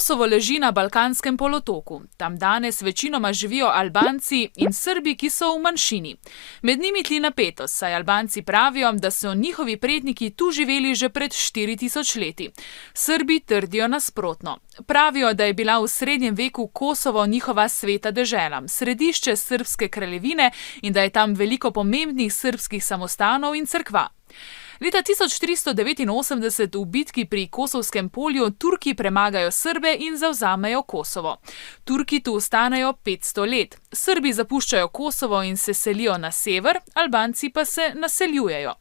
Kosovo leži na Balkanskem polotoku. Tam danes večinoma živijo Albanci in Srbi, ki so v manjšini. Med njimi tli napetost, saj Albanci pravijo, da so njihovi predniki tu živeli že pred 4000 leti. Srbi trdijo nasprotno. Pravijo, da je bila v srednjem veku Kosovo njihova sveta dežela, središče srbske kraljevine in da je tam veliko pomembnih srbskih samostanov in cerkva. Leta 1389 v bitki pri Kosovskem polju Turki premagajo Srbe in zavzamejo Kosovo. Turki tu ostanejo 500 let. Srbi zapuščajo Kosovo in se selijo na sever, Albanci pa se naseljujejo.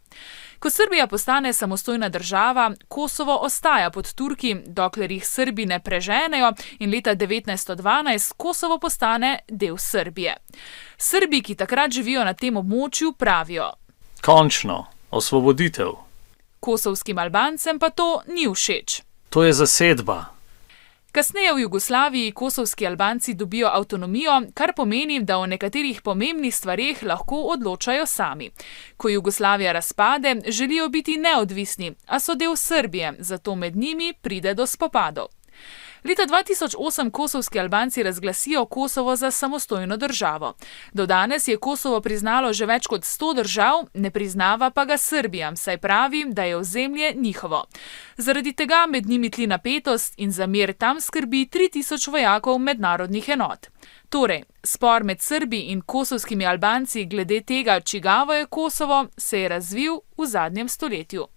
Ko Srbija postane samostojna država, Kosovo ostaja pod Turki, dokler jih Srbi ne preženejo in leta 1912 Kosovo postane del Srbije. Srbi, ki takrat živijo na tem območju, pravijo: Končno, osvoboditev. Kosovskim Albancem pa to ni všeč. To je zasedba. Kasneje v Jugoslaviji kosovski Albanci dobijo avtonomijo, kar pomeni, da o nekaterih pomembnih stvareh lahko odločajo sami. Ko Jugoslavija razpade, želijo biti neodvisni, a so del Srbije, zato med njimi pride do spopadov. Leta 2008 kosovski Albanci razglasijo Kosovo za samostojno državo. Do danes je Kosovo priznalo že več kot 100 držav, ne priznava pa ga Srbija, saj pravi, da je ozemlje njihovo. Zaradi tega med njimi tli napetost in za mir tam skrbi 3000 vojakov mednarodnih enot. Torej, spor med Srbi in kosovskimi Albanci glede tega, čigavo je Kosovo, se je razvil v zadnjem stoletju.